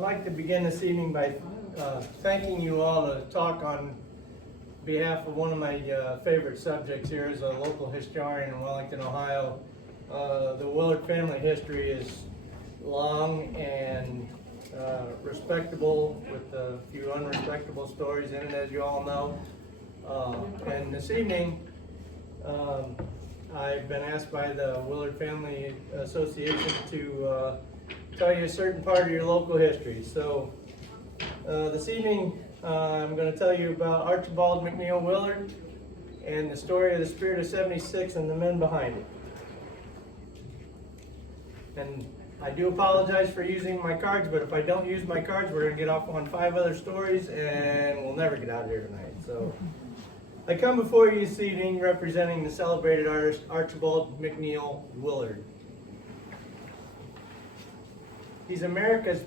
I'd like to begin this evening by thanking you all to talk on behalf of one of my favorite subjects here as a local historian in Wellington, Ohio. The Willard family history is long and respectable, with a few unrespectable stories in it, as you all know. And this evening, I've been asked by the Willard Family Association to tell you a certain part of your local history. So this evening I'm going to tell you about Archibald Willard and the story of the Spirit of 76 and the men behind it. And I do apologize for using my cards, but if I don't use my cards, we're going to get off on 5 other stories and we'll never get out of here tonight. So I come before you this evening representing the celebrated artist Archibald Willard. He's America's,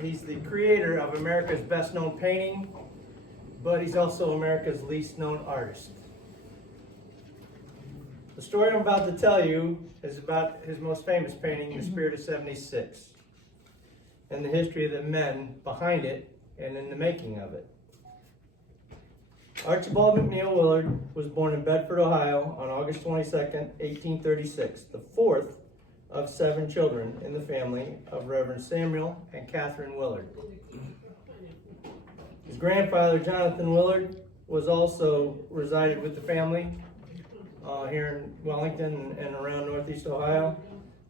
he's the creator of America's best known painting, but he's also America's least known artist. The story I'm about to tell you is about his most famous painting, The Spirit of 76, and the history of the men behind it and in the making of it. Archibald Willard was born in Bedford, Ohio on August 22nd, 1836, the fourth of 7 children in the family of Reverend Samuel and Catherine Willard. His grandfather, Jonathan Willard, was also resided with the family here in Wellington and around Northeast Ohio.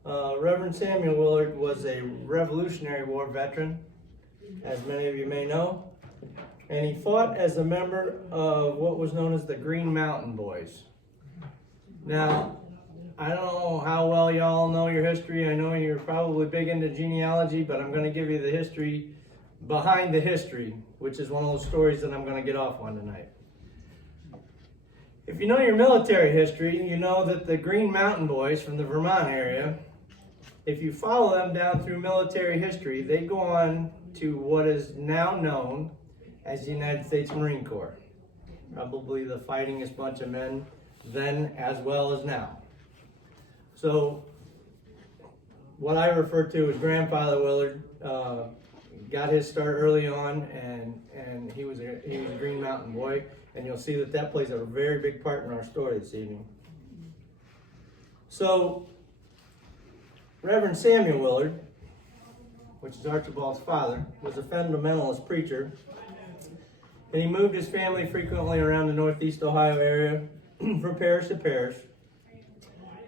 Reverend Samuel Willard was a Revolutionary War veteran, as many of you may know, and he fought as a member of what was known as the Green Mountain Boys. Now, I don't know how well y'all know your history. I know you're probably big into genealogy, but I'm going to give you the history behind the history, which is one of those stories that I'm going to get off on tonight. If you know your military history, you know that the Green Mountain Boys from the Vermont area, if you follow them down through military history, they go on to what is now known as the United States Marine Corps. Probably the fightingest bunch of men then as well as now. So what I refer to as Grandfather Willard got his start early on, and he was a Green Mountain Boy, and you'll see that plays a very big part in our story this evening. So Reverend Samuel Willard, which is Archibald's father, was a fundamentalist preacher, and he moved his family frequently around the Northeast Ohio area from parish to parish,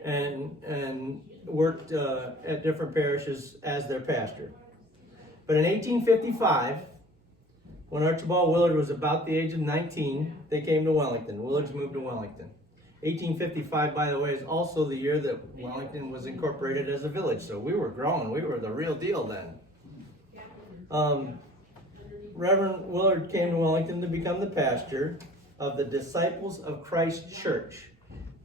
and worked at different parishes as their pastor. But in 1855, when Archibald Willard was about the age of 19, they came to Wellington. Willards moved to Wellington. 1855, by the way, is also the year that Wellington was incorporated as a village. So we were growing. We were the real deal then. Reverend Willard came to Wellington to become the pastor of the Disciples of Christ Church,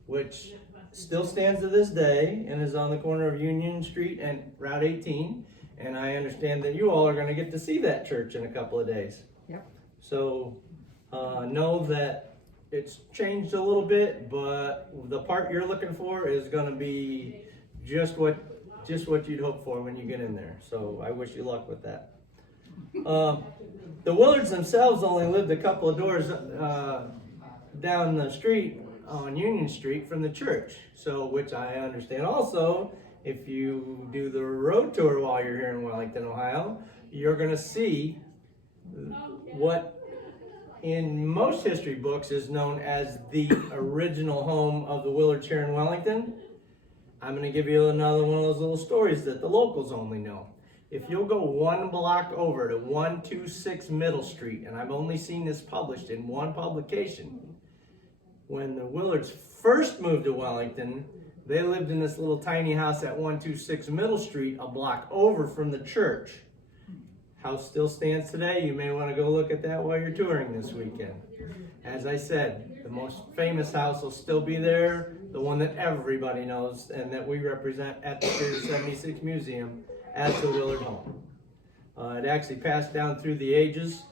which still stands to this day and is on the corner of Union Street and Route 18. And I understand that you all are going to get to see that church in a couple of days. Yep. So know that it's changed a little bit, but the part you're looking for is going to be just what you'd hope for when you get in there. So I wish you luck with that. The Willards themselves only lived a couple of doors down the street on Union Street from the church. So, which I understand also, if you do the road tour while you're here in Wellington, Ohio, you're going to see what in most history books is known as the original home of the Willards here in Wellington. I'm going to give you another one of those little stories that the locals only know. If you'll go 1 block over to 126 Middle Street, and I've only seen this published in one publication, when the Willards first moved to Wellington, they lived in this little tiny house at 126 Middle Street, a block over from the church. House still stands today. You may want to go look at that while you're touring this weekend. As I said, the most famous house will still be there, the one that everybody knows and that we represent at the Spirit of 76 Museum as the Willard home. It actually passed down through the ages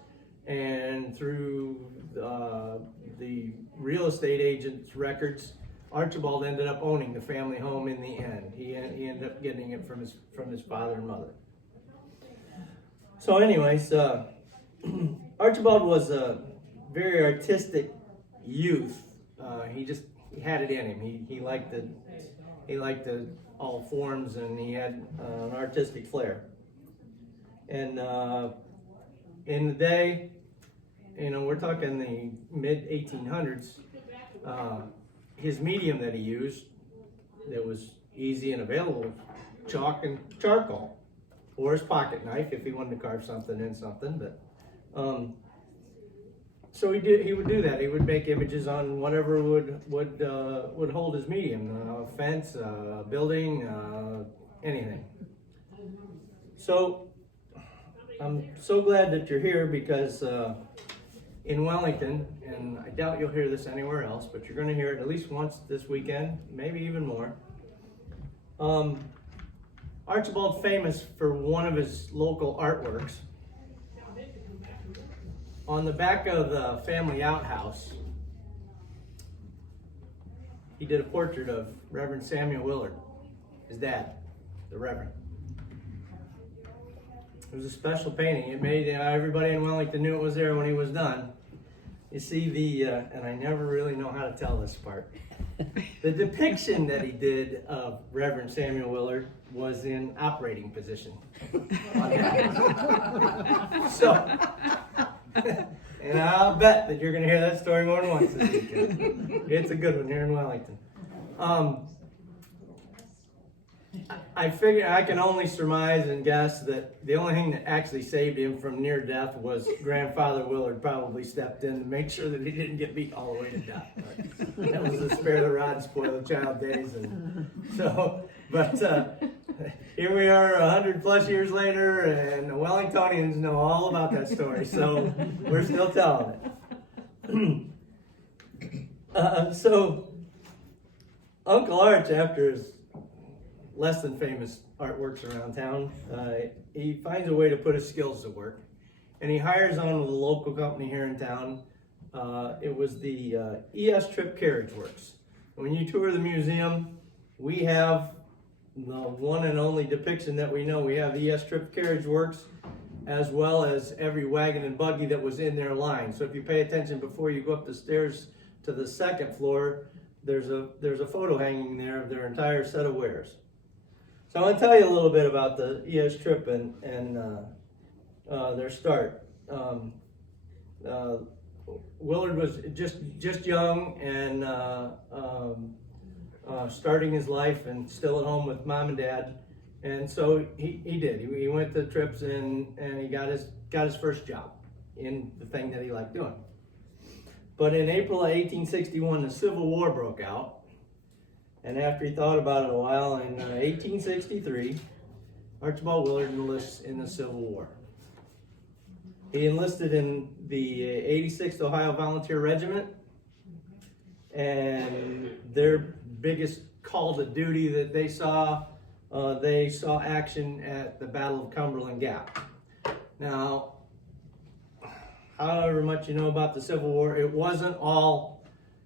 and through the real estate agent's records Archibald ended up owning the family home in the end. He ended up getting it from his father and mother. So anyways, Archibald was a very artistic youth. He had it in him. He liked all forms, and he had an artistic flair. And in the day, we're talking the mid 1800s. His medium that he used that was easy and available, chalk and charcoal, or his pocket knife if he wanted to carve something in something. But so he would do that. He would make images on whatever would hold his medium, a fence, a building, anything. So I'm so glad that you're here, because in Wellington, and I doubt you'll hear this anywhere else, but you're going to hear it at least once this weekend, maybe even more. Archibald famous for one of his local artworks. On the back of the family outhouse, he did a portrait of Reverend Samuel Willard, his dad, the Reverend. It was a special painting. It made everybody in Wellington knew it was there when he was done. You see and I never really know how to tell this part. The depiction that he did of Reverend Samuel Willard was in operating position. So, and I'll bet that you're going to hear that story more than once this weekend. It's a good one here in Wellington. I figure I can only surmise and guess that the only thing that actually saved him from near death was Grandfather Willard probably stepped in to make sure that he didn't get beat all the way to death. But that was the spare the rod, spoil the child days. And so, but here we are 100 plus years later, and the Wellingtonians know all about that story. So we're still telling it. So Uncle Arch, after his less than famous artworks around town, he finds a way to put his skills to work, and he hires on with a local company here in town. It was the E.S. Tripp Carriage Works. When you tour the museum, we have the one and only depiction that we know. We have E.S. Tripp Carriage Works, as well as every wagon and buggy that was in their line. So if you pay attention before you go up the stairs to the second floor, there's a photo hanging there of their entire set of wares. So I want to tell you a little bit about the E.S. Tripp and their start. Willard was just young and starting his life and still at home with mom and dad, and so he did. He went to Tripp's and he got his first job in the thing that he liked doing. But in April of 1861, the Civil War broke out. And after he thought about it a while, in 1863, Archibald Willard enlists in the Civil War. He enlisted in the 86th Ohio Volunteer Regiment, and their biggest call to duty that they saw action at the Battle of Cumberland Gap. Now, however much you know about the Civil War, it wasn't all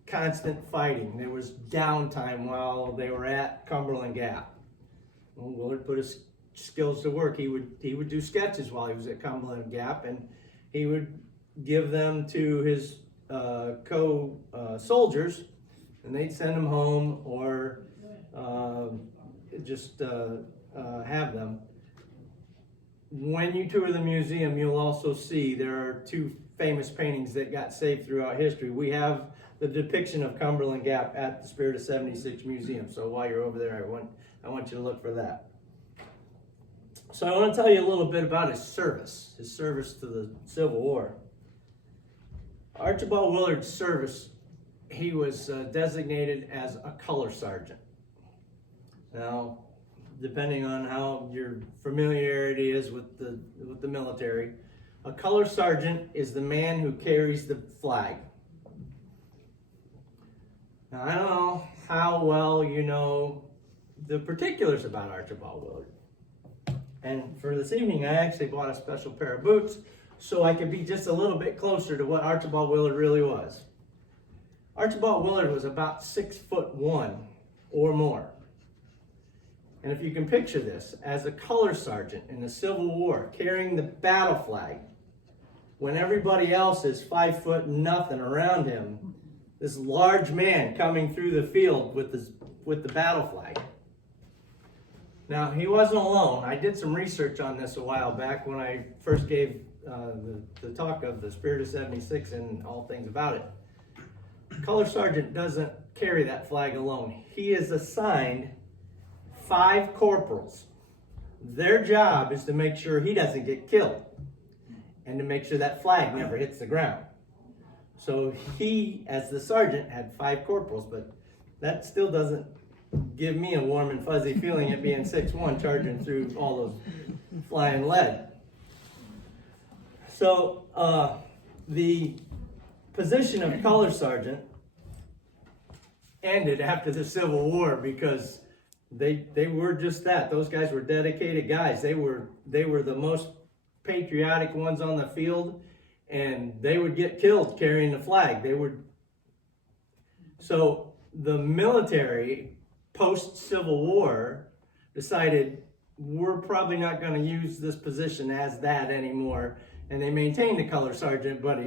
constant fighting. There was downtime while they were at Cumberland Gap. Well, Willard put his skills to work. He would do sketches while he was at Cumberland Gap, and he would give them to his soldiers, and they'd send them home or just have them. When you tour the museum, you'll also see there are two famous paintings that got saved throughout history. We have the depiction of Cumberland Gap at the Spirit of 76 Museum. So while you're over there, I want you to look for that. So I want to tell you a little bit about his service to the Civil War. Archibald Willard's service, he was designated as a color sergeant. Now, depending on how your familiarity is with the military, a color sergeant is the man who carries the flag. Now, I don't know how well you know the particulars about Archibald Willard. And for this evening, I actually bought a special pair of boots so I could be just a little bit closer to what Archibald Willard really was. Archibald Willard was about 6'1" or more. And if you can picture this, as a color sergeant in the Civil War, carrying the battle flag, when everybody else is 5 foot nothing around him, this large man coming through the field with the battle flag. Now, he wasn't alone. I did some research on this a while back when I first gave the talk of the Spirit of 76 and all things about it. Color sergeant doesn't carry that flag alone. He is assigned 5 corporals. Their job is to make sure he doesn't get killed and to make sure that flag never hits the ground. So he, as the sergeant, had 5 corporals, but that still doesn't give me a warm and fuzzy feeling at being 6'1", charging through all those flying lead. So the position of color sergeant ended after the Civil War because they were just that. Those guys were dedicated guys. They were the most patriotic ones on the field, and they would get killed carrying the flag. So the military post-Civil War decided we're probably not going to use this position as that anymore, and they maintained the color sergeant, but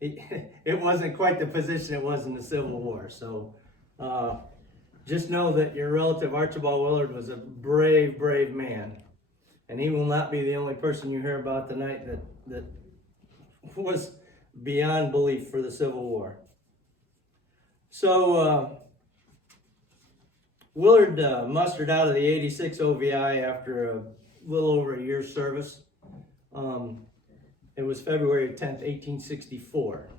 it wasn't quite the position it was in the Civil War. So just know that your relative Archibald Willard was a brave, brave man, and he will not be the only person you hear about tonight that was beyond belief for the Civil War. So Willard mustered out of the 86 OVI after a little over a year's service. It was February 10th, 1864.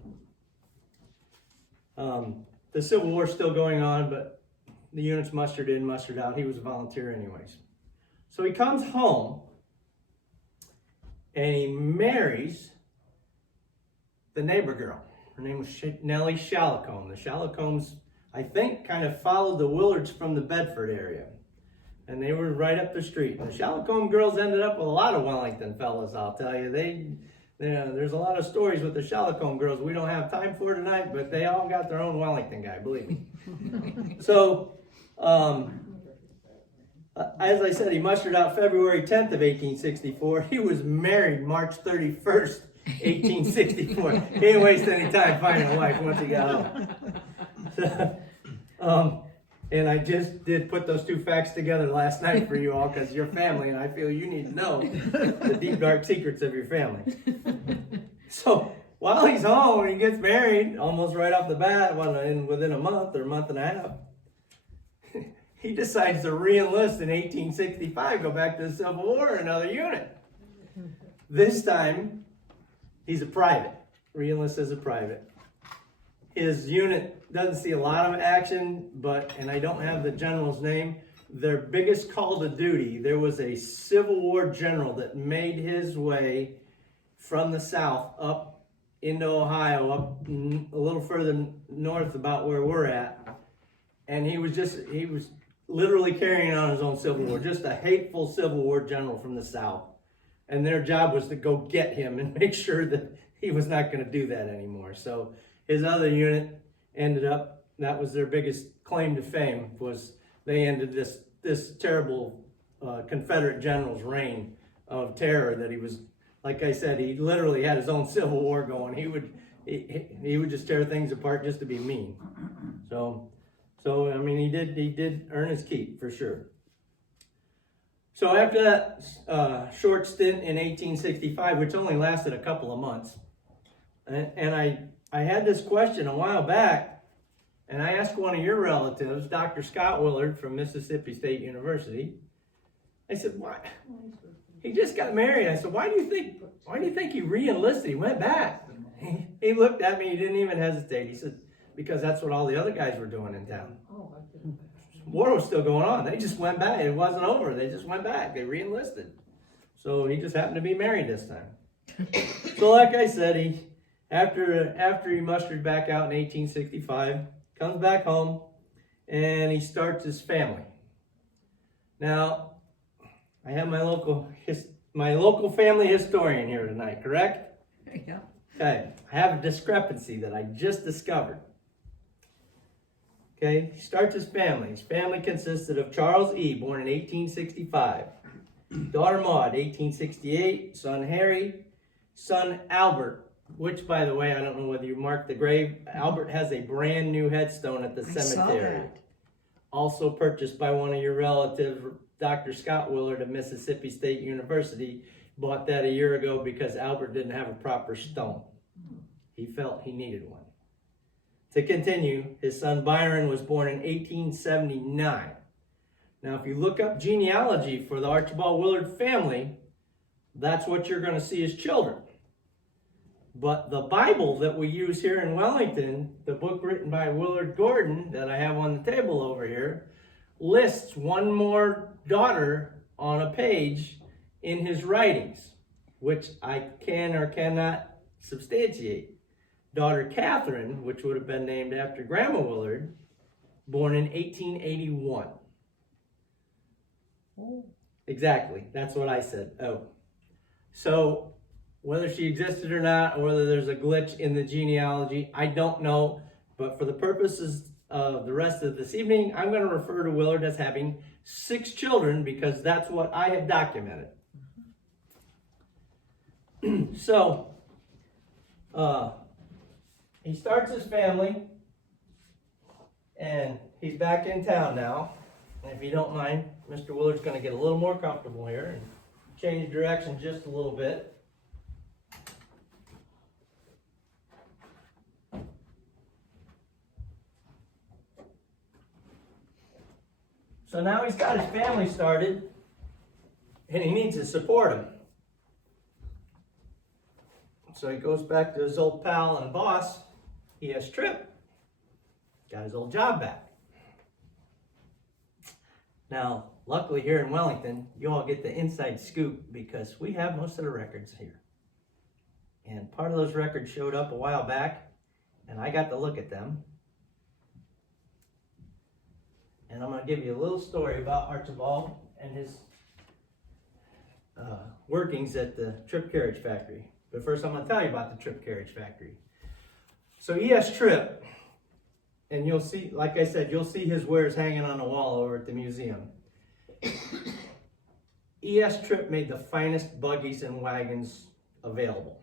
The Civil War's still going on, but the units mustered in, mustered out. He was a volunteer anyways. So he comes home and he marries the neighbor girl. Her name was Nellie Shalacombe. The Shalacombes, I think, kind of followed the Willards from the Bedford area. And they were right up the street. The Shalacombe girls ended up with a lot of Wellington fellas, I'll tell you. There's a lot of stories with the Shalacombe girls we don't have time for tonight, but they all got their own Wellington guy, believe me. So, as I said, he mustered out February 10th of 1864. He was married March 31st, 1864. He didn't waste any time finding a wife once he got home. And I just did put those two facts together last night for you all because you're family and I feel you need to know the deep, dark secrets of your family. So while he's home, he gets married almost right off the bat, within a month or a month and a half. He decides to re-enlist in 1865, go back to the Civil War, another unit. This time, he's a private, re-enlists as a private. His unit doesn't see a lot of action, and I don't have the general's name. Their biggest call to duty, there was a Civil War general that made his way from the south up into Ohio, up a little further north about where we're at. And he was literally carrying on his own Civil War, just a hateful Civil War general from the south. And their job was to go get him and make sure that he was not going to do that anymore. So his other unit ended up, that was their biggest claim to fame, was they ended this terrible Confederate general's reign of terror that he was, like I said, he literally had his own Civil War going. He would just tear things apart just to be mean. So I mean, he did earn his keep for sure. So after that short stint in 1865, which only lasted a couple of months, and I had this question a while back, and I asked one of your relatives, Dr. Scott Willard from Mississippi State University. I said, "Why? He just got married." I said, "Why do you think he re-enlisted? He went back." He looked at me. He didn't even hesitate. He said, "Because that's what all the other guys were doing in town. War was still going on. They just went back. It wasn't over. They just went back. They re-enlisted." So he just happened to be married this time. So like I said, after he mustered back out in 1865, comes back home, and he starts his family. Now, I have my local family historian here tonight, correct? Yeah. Okay. I have a discrepancy that I just discovered. Okay, he starts his family. His family consisted of Charles E., born in 1865, daughter Maud, 1868, son Harry, son Albert, which, by the way, I don't know whether you marked the grave. Albert has a brand new headstone at the cemetery. Also purchased by one of your relatives, Dr. Scott Willard of Mississippi State University. Bought that a year ago because Albert didn't have a proper stone. He felt he needed one. To continue, his son Byron was born in 1879. Now, if you look up genealogy for the Archibald Willard family, that's what you're going to see as children. But the Bible that we use here in Wellington, the book written by Willard Gordon that I have on the table over here, lists one more daughter on a page in his writings, which I can or cannot substantiate. Daughter Catherine, which would have been named after Grandma Willard, born in 1881. Oh. Exactly, that's what I said. Oh. So, whether she existed or not, or whether there's a glitch in the genealogy, I don't know. But for the purposes of the rest of this evening, I'm going to refer to Willard as having 6 children because that's what I have documented. So, he starts his family, and he's back in town now. And if you don't mind, Mr. Willard's going to get a little more comfortable here and change direction just a little bit. So now he's got his family started, and he needs to support them. So he goes back to his old pal and boss, E.S. Tripp. Got his old job back. Now, luckily here in Wellington, you all get the inside scoop because we have most of the records here. And part of those records showed up a while back, and I got to look at them. And I'm going to give you a little story about Archibald and his workings at the Tripp Carriage Factory. But first I'm going to tell you about the Tripp Carriage Factory. So E.S. Tripp, and you'll see, like I said, you'll see his wares hanging on the wall over at the museum. E.S. Tripp made the finest buggies and wagons available.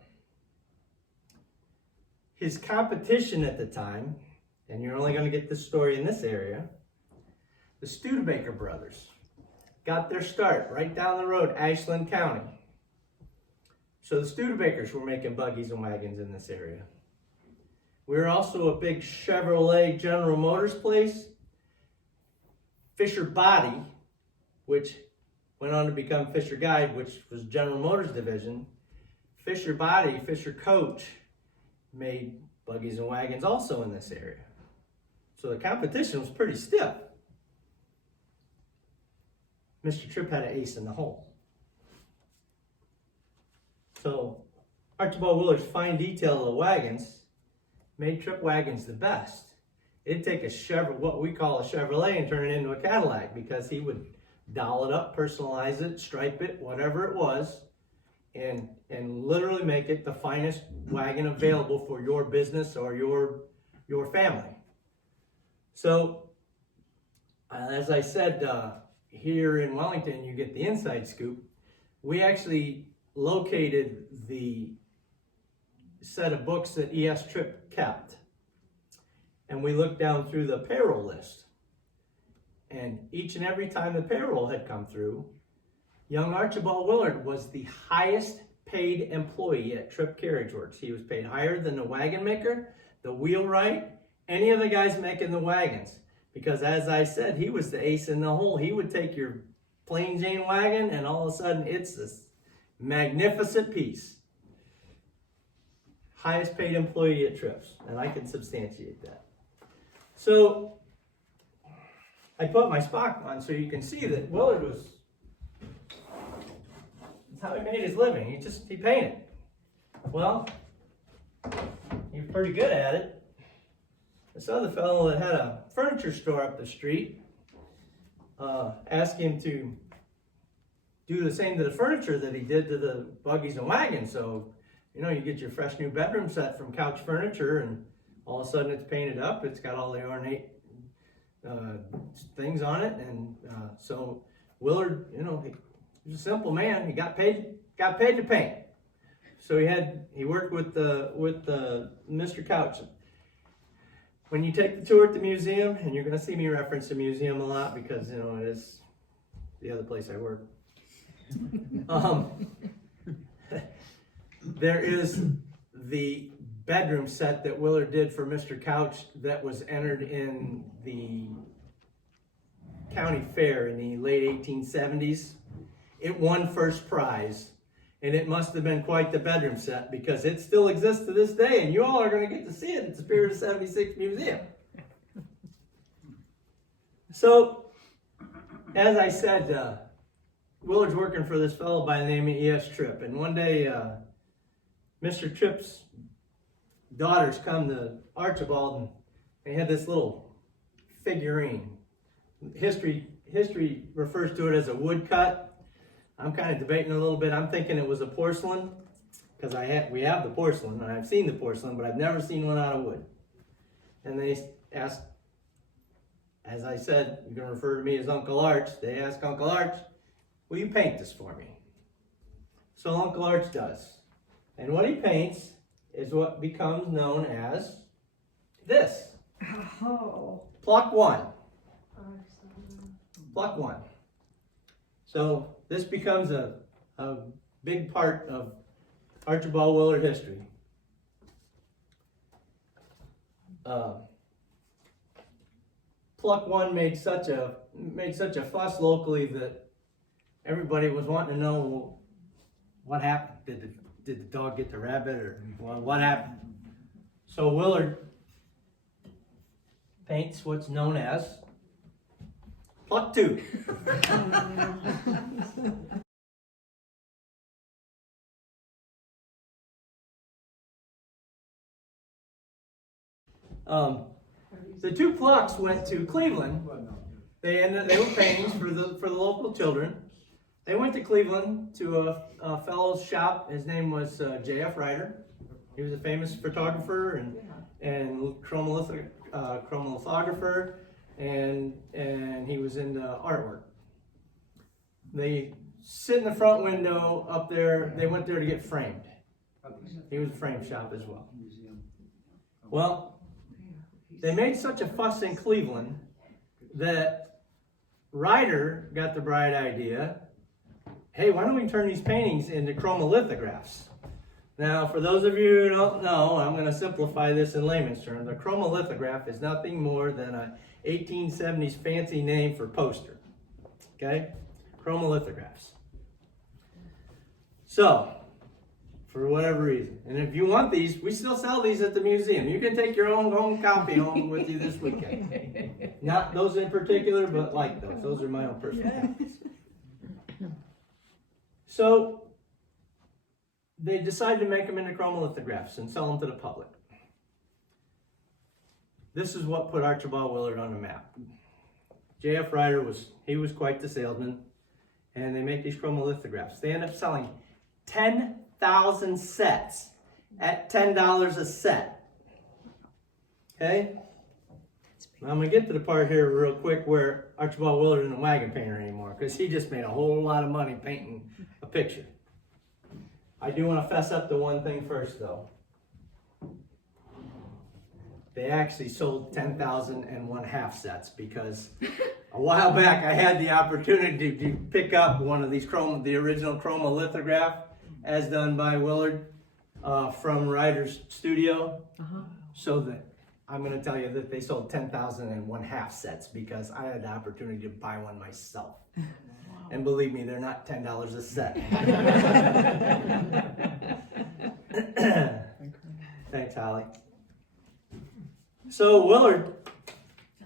His competition at the time, and you're only going to get this story in this area, the Studebaker brothers got their start right down the road, Ashland County. So the Studebakers were making buggies and wagons in this area. We were also a big Chevrolet General Motors place. Fisher Body, which went on to become Fisher Guide, which was General Motors division. Fisher Body, Fisher Coach made buggies and wagons also in this area. So the competition was pretty stiff. Mr. Tripp had an ace in the hole. So Archibald Willard's fine detail of the wagons made Tripp wagons the best. It'd take a Chevrolet, what we call a Chevrolet, and turn it into a Cadillac because he would doll it up, personalize it, stripe it, whatever it was, and literally make it the finest wagon available for your business or your family. So, as I said, here in Wellington, you get the inside scoop. We actually located the set of books that E.S. Tripp kept. And we looked down through the payroll list. And each and every time the payroll had come through, young Archibald Willard was the highest paid employee at Tripp Carriage Works. He was paid higher than the wagon maker, the wheelwright, any of the guys making the wagons. Because as I said, he was the ace in the hole. He would take your plain Jane wagon and all of a sudden it's this magnificent piece. Highest paid employee at Tripp's, and I can substantiate that. So I put my Spock on so you can see that Willard was, that's how he made his living. He painted. Well, he was pretty good at it. This other fellow that had a furniture store up the street asked him to do the same to the furniture that he did to the buggies and wagons. So, you know, you get your fresh new bedroom set from Couch Furniture and all of a sudden it's painted up. It's got all the ornate things on it, and so Willard, he was a simple man. He got paid to paint. So he worked with Mr. Couch. When you take the tour at the museum, and you're going to see me reference the museum a lot because it is the other place I work. There is the bedroom set that Willard did for Mr. Couch that was entered in the county fair in the late 1870s. It won first prize, and it must have been quite the bedroom set because it still exists to this day, and you all are going to get to see it at the Spirit of 76 Museum. So, as I said, Willard's working for this fellow by the name of E.S. Tripp, and one day Mr. Tripp's daughters come to Archibald, and they had this little figurine. History refers to it as a woodcut. I'm kind of debating a little bit. I'm thinking it was a porcelain, because we have the porcelain, and I've seen the porcelain, but I've never seen one out of wood. And they asked, as I said, you're going to refer to me as Uncle Arch. They asked Uncle Arch, will you paint this for me? So Uncle Arch does. And what he paints is what becomes known as this. Oh. Pluck one. Pluck one. So this becomes a big part of Archibald Willard history. Pluck one made such a fuss locally that everybody was wanting to know what happened. Did the dog get the rabbit, or what happened? So Willard paints what's known as Pluck two. The two plucks went to Cleveland. They were paintings for the local children. They went to Cleveland to a fellow's shop. His name was J.F. Ryder. He was a famous photographer and chromolithographer, and he was into artwork. They sit in the front window up there. They went there to get framed. He was a frame shop as well. Well, they made such a fuss in Cleveland that Ryder got the bright idea, hey, why don't we turn these paintings into chromolithographs? Now, for those of you who don't know, I'm going to simplify this in layman's terms. A chromolithograph is nothing more than a 1870s fancy name for poster. Okay? Chromolithographs. So, for whatever reason, and if you want these, we still sell these at the museum. You can take your own home copy home with you this weekend. Not those in particular, but like those. Those are my own personal copies. So, they decided to make them into chromolithographs and sell them to the public. This is what put Archibald Willard on the map. J.F. Ryder was quite the salesman, and they make these chromolithographs. They end up selling 10,000 sets at $10 a set. Okay? Now I'm going to get to the part here real quick where Archibald Willard isn't a wagon painter anymore, because he just made a whole lot of money painting a picture. I do want to fess up to one thing first, though. They actually sold 10,001 half sets, because a while back I had the opportunity to pick up one of these the original chromolithograph as done by Willard from Ryder's studio. So that I'm going to tell you that they sold 10,001 half sets, because I had the opportunity to buy one myself. And believe me, they're not $10 a set. Thanks, Holly. So Willard,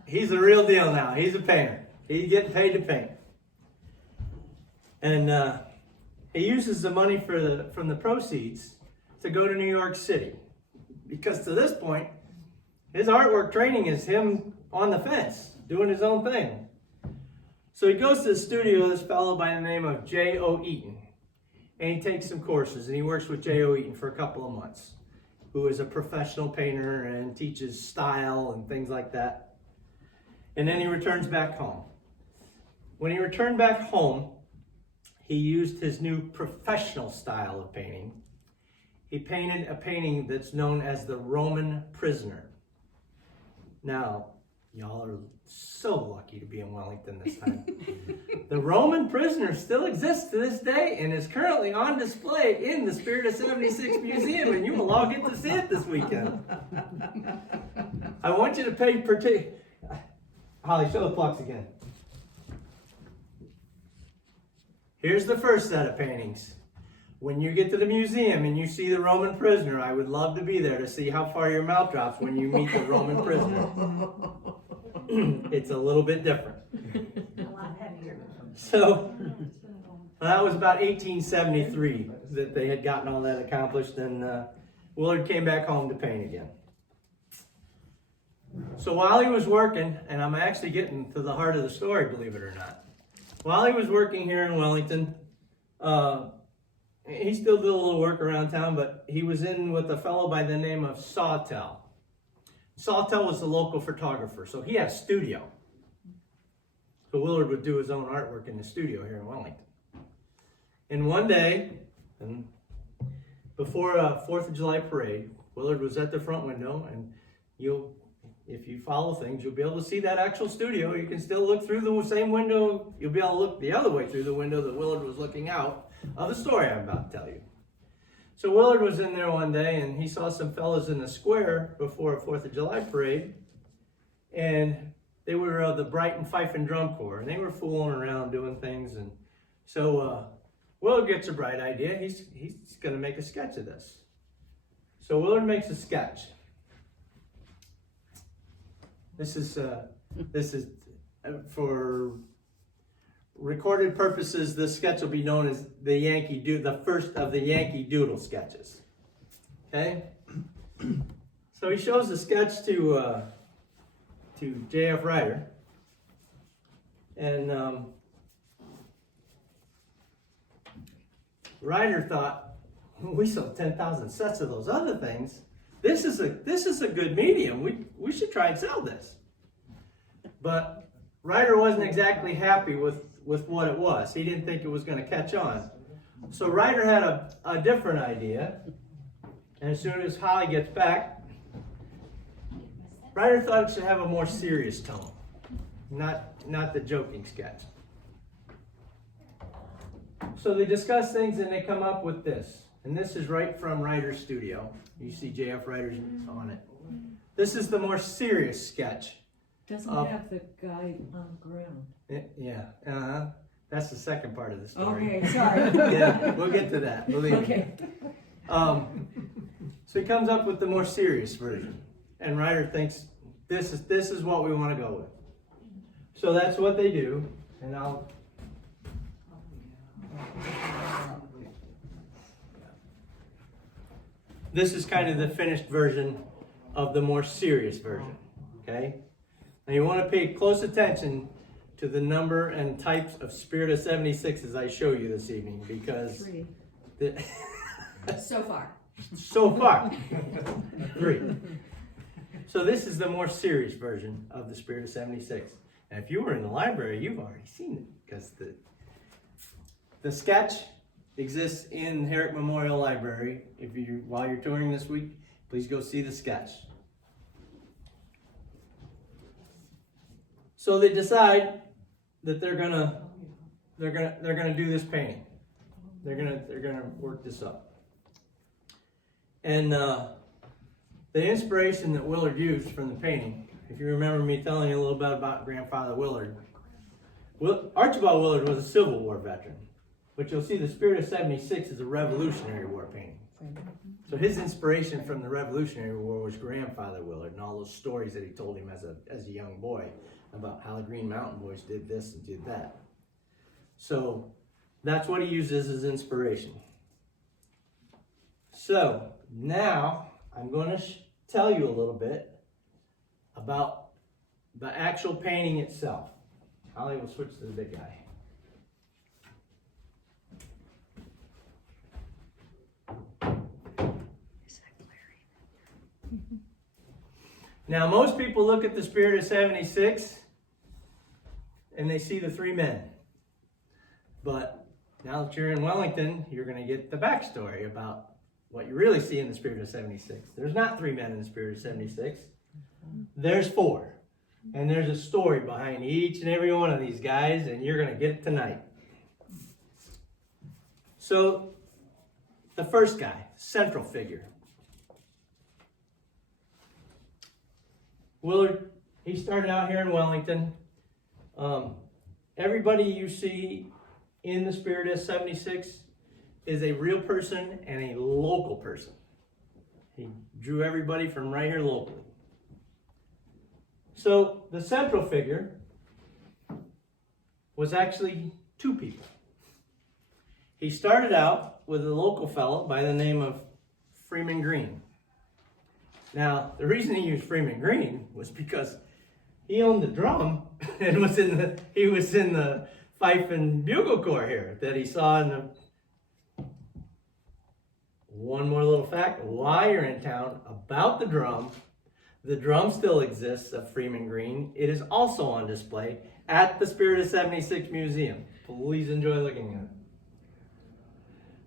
he's the real deal now. He's a painter. He's getting paid to paint. And he uses the money from the proceeds to go to New York City. Because to this point, his artwork training is him on the fence, doing his own thing. So he goes to the studio of this fellow by the name of J.O. Eaton. And he takes some courses, and he works with J.O. Eaton for a couple of months, who is a professional painter and teaches style and things like that. And then he returns back home. When he returned back home, he used his new professional style of painting. He painted a painting that's known as the Roman Prisoner. Now, y'all are so lucky to be in Wellington this time. The Roman Prisoner still exists to this day and is currently on display in the Spirit of 76 Museum, and you will all get to see it this weekend. I want you to pay Holly, show the plugs again. Here's the first set of paintings. When you get to the museum and you see the Roman Prisoner, I would love to be there to see how far your mouth drops when you meet the Roman Prisoner. It's a little bit different. A lot heavier. So, that was about 1873 that they had gotten all that accomplished, and Willard came back home to paint again. So while he was working, and I'm actually getting to the heart of the story, believe it or not. While he was working here in Wellington, he still did a little work around town, but he was in with a fellow by the name of Sawtell. Sawtell was the local photographer, so he had a studio. So Willard would do his own artwork in the studio here in Wellington. And one day, before a 4th of July parade, Willard was at the front window, and if you follow things, you'll be able to see that actual studio. You can still look through the same window. You'll be able to look the other way through the window that Willard was looking out of the story I'm about to tell you. So Willard was in there one day, and he saw some fellas in the square before a 4th of July parade, and they were the Brighton Fife and Drum Corps, and they were fooling around doing things. And so Willard gets a bright idea. He's going to make a sketch of this. So Willard makes a sketch. This is for recorded purposes. This sketch will be known as the first of the Yankee Doodle sketches. Okay, so he shows the sketch to J.F. Ryder, and Ryder thought, we sold 10,000 sets of those other things. This is a good medium. We should try and sell this. But Ryder wasn't exactly happy with what it was. He didn't think it was going to catch on. So Ryder had a different idea. And as soon as Holly gets back, Ryder thought it should have a more serious tone, not the joking sketch. So they discuss things and they come up with this. And this is right from Ryder's studio. You see J.F. Ryder's on it. This is the more serious sketch. Doesn't have the guy on the ground. Yeah. That's the second part of the story. Okay, sorry. Yeah, we'll get to that. Believe Okay. me. So he comes up with the more serious version, and Ryder thinks this is what we want to go with. So that's what they do, and this is kind of the finished version of the more serious version. Okay. Now you want to pay close attention to the number and types of Spirit of 76s I show you this evening, because 3. So far. So far, 3. So this is the more serious version of the Spirit of 76. And if you were in the library, you've already seen it, because the sketch exists in Herrick Memorial Library. While you're touring this week, please go see the sketch. So they decide that they're gonna do this painting. They're gonna work this up. And the inspiration that Willard used from the painting, if you remember me telling you a little bit about Grandfather Willard, Archibald Willard was a Civil War veteran, but you'll see the Spirit of 76 is a Revolutionary War painting. So his inspiration from the Revolutionary War was Grandfather Willard and all those stories that he told him as a young boy about how the Green Mountain Boys did this and did that. So that's what he uses as inspiration. So now I'm going to tell you a little bit about the actual painting itself. Holly will switch to the big guy. Now, most people look at the Spirit of 76 and they see the three men. But now that you're in Wellington, you're going to get the backstory about what you really see in the Spirit of 76. There's not three men in the Spirit of 76. There's four. And there's a story behind each and every one of these guys, and you're going to get it tonight. So, the first guy, central figure. Willard, he started out here in Wellington. Everybody you see in the Spirit of 76 is a real person and a local person. He drew everybody from right here locally. So the central figure was actually two people. He started out with a local fellow by the name of Freeman Green. Now, the reason he used Freeman Green was because he owned the drum and he was in the fife and bugle corps here that he saw in the. One more little fact while you're in town about the drum. The drum still exists of Freeman Green. It is also on display at the Spirit of 76 Museum. Please enjoy looking at it.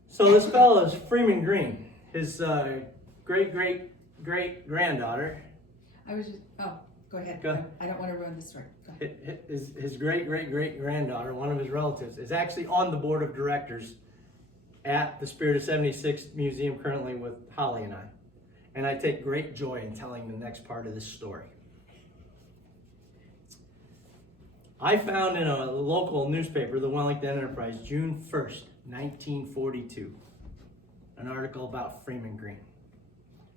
So this fellow is Freeman Green. His great-great-great-granddaughter. Go ahead. Go ahead. I don't want to ruin the story. Go ahead. His great-great-great-granddaughter, one of his relatives, is actually on the board of directors at the Spirit of 76 Museum currently with Holly and I. And I take great joy in telling the next part of this story. I found in a local newspaper, the Wellington Enterprise, June 1st, 1942, an article about Freeman Green.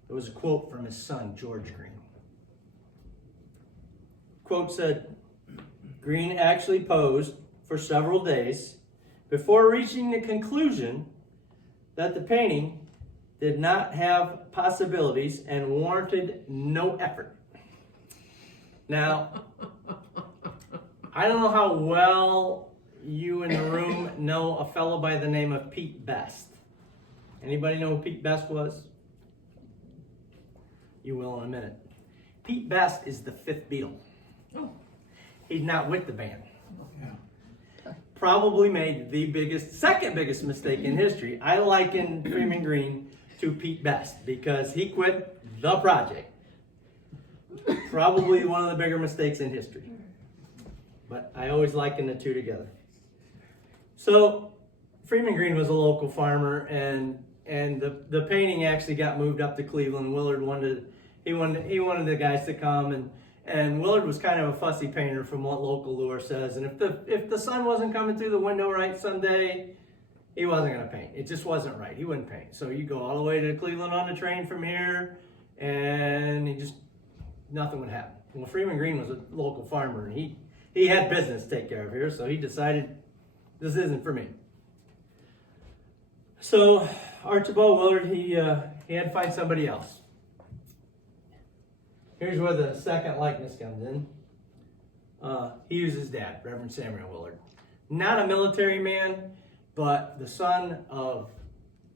It was a quote from his son, George Green. Quote said, Green actually posed for several days before reaching the conclusion that the painting did not have possibilities and warranted no effort. Now, I don't know how well you in the room know a fellow by the name of Pete Best. Anybody know who Pete Best was? You will in a minute. Pete Best is the fifth Beatle. Oh. He's not with the band. Probably made the second biggest mistake in history. I liken Freeman Green to Pete Best because he quit the project. Probably one of the bigger mistakes in history. But I always liken the two together. So Freeman Green was a local farmer, and the painting actually got moved up to Cleveland. Willard wanted the guys to come, and Willard was kind of a fussy painter from what local lore says. And if the sun wasn't coming through the window right someday, he wasn't going to paint. It just wasn't right. He wouldn't paint. So you go all the way to Cleveland on the train from here, and nothing would happen. Well, Freeman Green was a local farmer, and he had business to take care of here, so he decided this isn't for me. So Archibald Willard, he had to find somebody else. Here's where the second likeness comes in. He used his dad, Reverend Samuel Willard. Not a military man, but the son of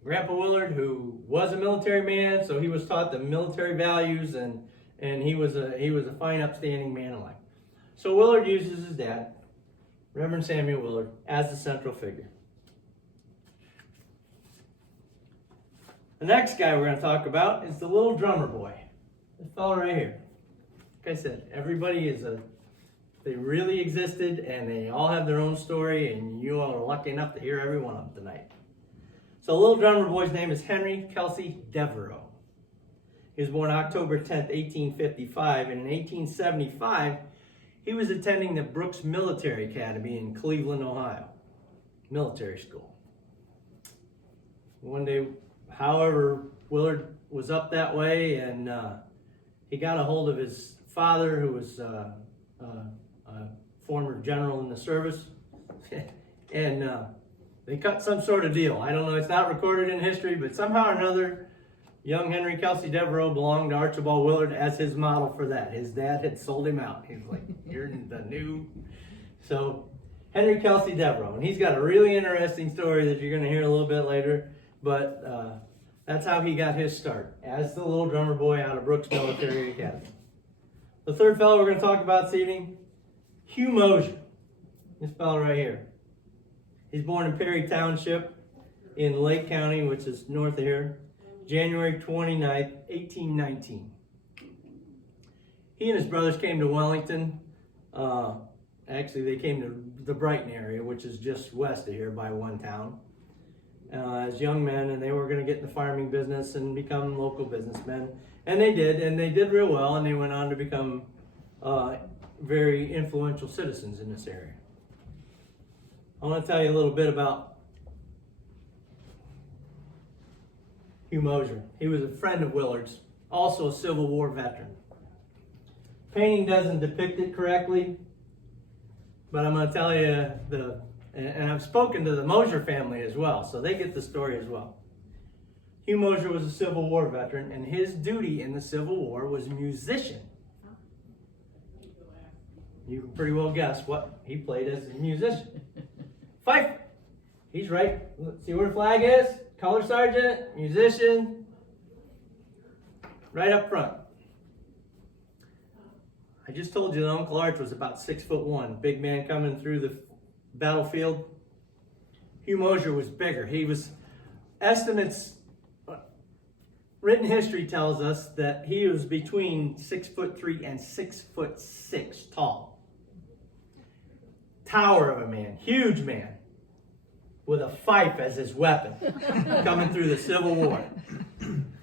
Grandpa Willard, who was a military man, so he was taught the military values, and he was a fine, upstanding man in life. So Willard uses his dad, Reverend Samuel Willard, as the central figure. The next guy we're going to talk about is the little drummer boy. This fellow right here. Like I said, everybody they really existed, and they all have their own story, and you all are lucky enough to hear every one of them tonight. So the little drummer boy's name is Henry Kelsey Devereaux. He was born October 10th, 1855, and in 1875, he was attending the Brooks Military Academy in Cleveland, Ohio. Military school. One day, however, Willard was up that way, and he got a hold of his father, who was a former general in the service, and they cut some sort of deal. I don't know, it's not recorded in history, but somehow or another, young Henry Kelsey Devereaux belonged to Archibald Willard as his model for that. His dad had sold him out. He was like, you're the new. So, Henry Kelsey Devereaux, and he's got a really interesting story that you're going to hear a little bit later, but that's how he got his start, as the little drummer boy out of Brooks Military Academy. The third fellow we're going to talk about this evening, Hugh Mosier. This fellow right here. He's born in Perry Township in Lake County, which is north of here, January 29th, 1819. He and his brothers came to Wellington. Actually, they came to the Brighton area, which is just west of here by one town, as young men, and they were going to get in the farming business and become local businessmen. And they did real well, and they went on to become very influential citizens in this area. I want to tell you a little bit about Hugh Mosier. He was a friend of Willard's, also a Civil War veteran. Painting doesn't depict it correctly, but I'm going to tell you and I've spoken to the Mosier family as well, so they get the story as well. Hugh Mosier was a Civil War veteran, and his duty in the Civil War was musician. You can pretty well guess what he played as a musician. Fife. He's right. Let's see where the flag is. Color sergeant, musician, right up front. I just told you that Uncle Arch was about 6'1", big man coming through the battlefield. Hugh Mosier was bigger. He was, estimates, written history tells us that he was between 6'3" and 6'6" tall. Tower of a man, huge man, with a fife as his weapon, coming through the Civil War.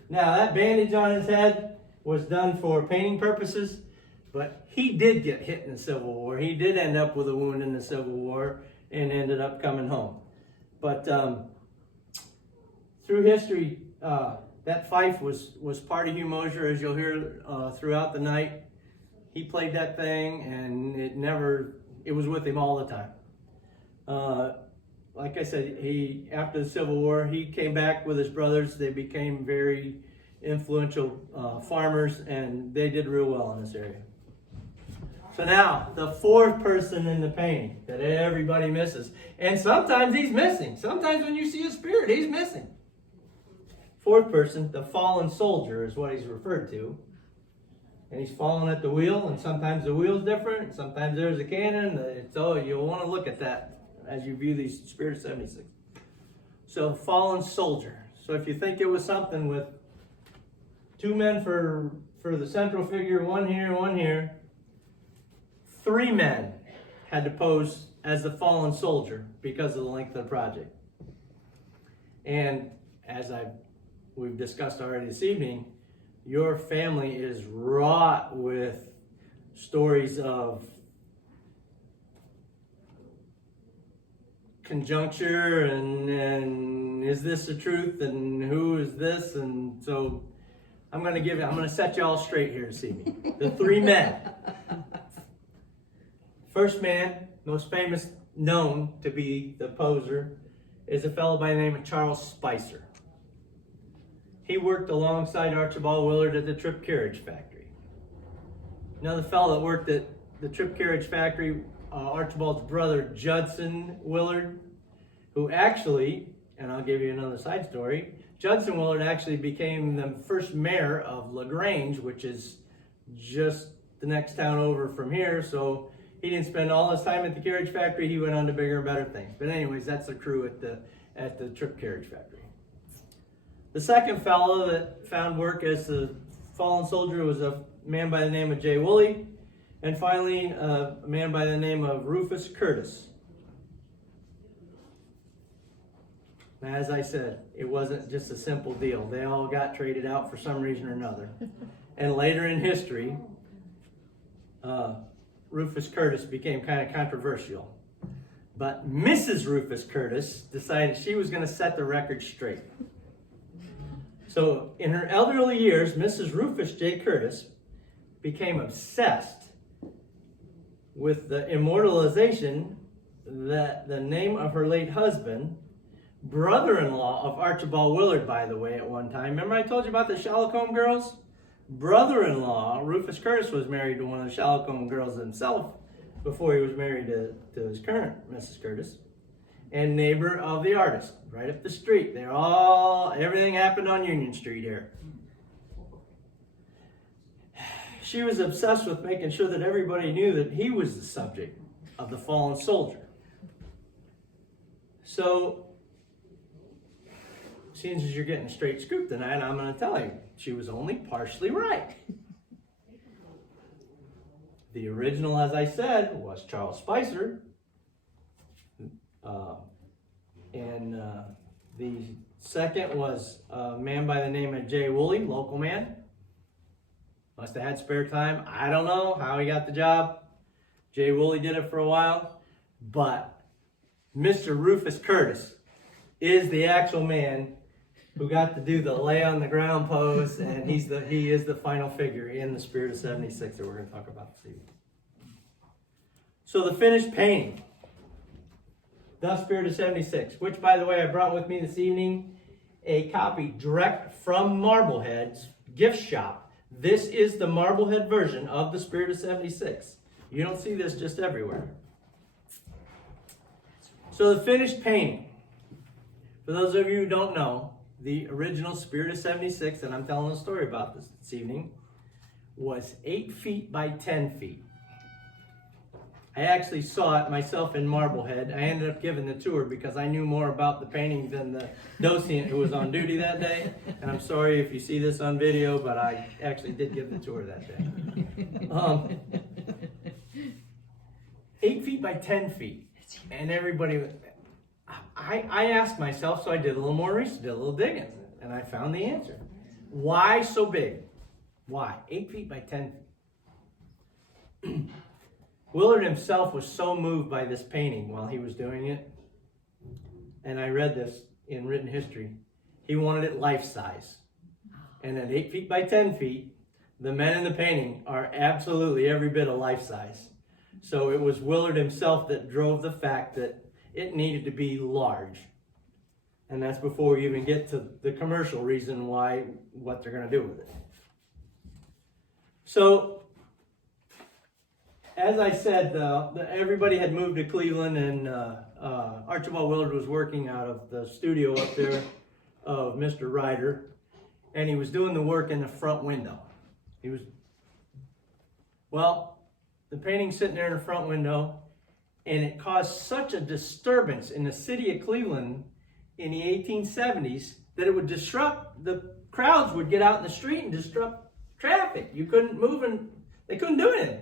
Now that bandage on his head was done for painting purposes, but he did get hit in the Civil War. He did end up with a wound in the Civil War and ended up coming home. But through history, that fife was part of Hugh Mosier, as you'll hear throughout the night. He played that thing, and it was with him all the time. Like I said, after the Civil War, he came back with his brothers. They became very influential farmers, and they did real well in this area. So now, the fourth person in the painting that everybody misses. And sometimes he's missing. Sometimes when you see a spirit, he's missing. Fourth person, the fallen soldier, is what he's referred to. And he's fallen at the wheel, and sometimes the wheel's different, sometimes there's a cannon. You'll want to look at that as you view these Spirit 76. So, fallen soldier. So if you think it was something with two men for the central figure, one here, 3 men had to pose as the fallen soldier because of the length of the project. And as we've discussed already this evening, your family is wrought with stories of conjuncture and is this the truth and who is this? And so I'm going to set you all straight here this evening. The 3 men. First man, most famous, known to be the poser, is a fellow by the name of Charles Spicer. He worked alongside Archibald Willard at the Trip Carriage Factory. Another fellow that worked at the Trip Carriage Factory, Archibald's brother, Judson Willard, who actually, and I'll give you another side story, Judson Willard actually became the first mayor of LaGrange, which is just the next town over from here. So he didn't spend all his time at the carriage factory. He went on to bigger and better things. But anyways, that's the crew at the Trip Carriage Factory. The second fellow that found work as the fallen soldier was a man by the name of J. Woolley, and finally a man by the name of Rufus Curtis. Now, as I said, it wasn't just a simple deal. They all got traded out for some reason or another. And later in history, Rufus Curtis became kind of controversial. But Mrs. Rufus Curtis decided she was going to set the record straight. So in her elderly years, Mrs. Rufus J. Curtis became obsessed with the immortalization that the name of her late husband, brother-in-law of Archibald Willard, by the way, at one time. Remember I told you about the Shallow-Combe girls? Brother-in-law, Rufus Curtis, was married to one of the Shallow-Combe girls himself before he was married to his current Mrs. Curtis. And neighbor of the artist, right up the street. Everything happened on Union Street here. She was obsessed with making sure that everybody knew that he was the subject of the fallen soldier. So, since you're getting a straight scoop tonight, I'm going to tell you, she was only partially right. The original, as I said, was Charles Spicer. And the second was a man by the name of J. Woolley, local man. Must have had spare time. I don't know how he got the job. J. Woolley did it for a while. But Mr. Rufus Curtis is the actual man who got to do the lay on the ground pose, and he is the final figure in the Spirit of 76 that we're going to talk about this evening. So the finished painting, the Spirit of 76, which, by the way, I brought with me this evening a copy direct from Marblehead's gift shop. This is the Marblehead version of the Spirit of 76. You don't see this just everywhere. So the finished painting, for those of you who don't know, the original Spirit of 76 that I'm telling a story about this evening was 8 feet by 10 feet. I actually saw it myself in Marblehead. I ended up giving the tour because I knew more about the painting than the docent who was on duty that day. And I'm sorry if you see this on video, but I actually did give the tour that day. 8 feet by 10 feet. And everybody, I asked myself, so I did a little more research, did a little digging, and I found the answer. Why so big? Why? 8 feet by 10 feet. Willard himself was so moved by this painting while he was doing it, and I read this in written history, he wanted it life-size. And at 8 feet by 10 feet, the men in the painting are absolutely every bit of life-size. So it was Willard himself that drove the fact that it needed to be large. And that's before we even get to the commercial reason why, what they're going to do with it. So, as I said, everybody had moved to Cleveland, and Archibald Willard was working out of the studio up there of Mr. Ryder, and he was doing the work in the front window. The painting's sitting there in the front window, and it caused such a disturbance in the city of Cleveland in the 1870s that it would disrupt, the crowds would get out in the street and disrupt traffic. You couldn't move, and they couldn't do anything.